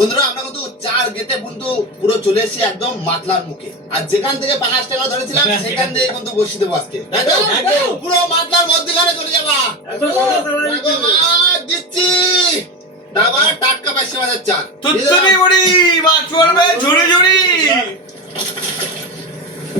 বন্ধুরা আমরা কিন্তু চার গেটে কিন্তু পুরো চলে এসেছি একদম মাতলার মুখে, আর যেখান থেকে 5 টাকা ধরেছিলাম সেখান থেকে কিন্তু বসে দেবো আজকে, পুরো মাতলার মধ্যখানে চলে যাবা। দিচ্ছি দাবা টাটকা 5 মাছের চার, তুত্তুনি মুড়ি মাছ পড়বে ঝুড়ি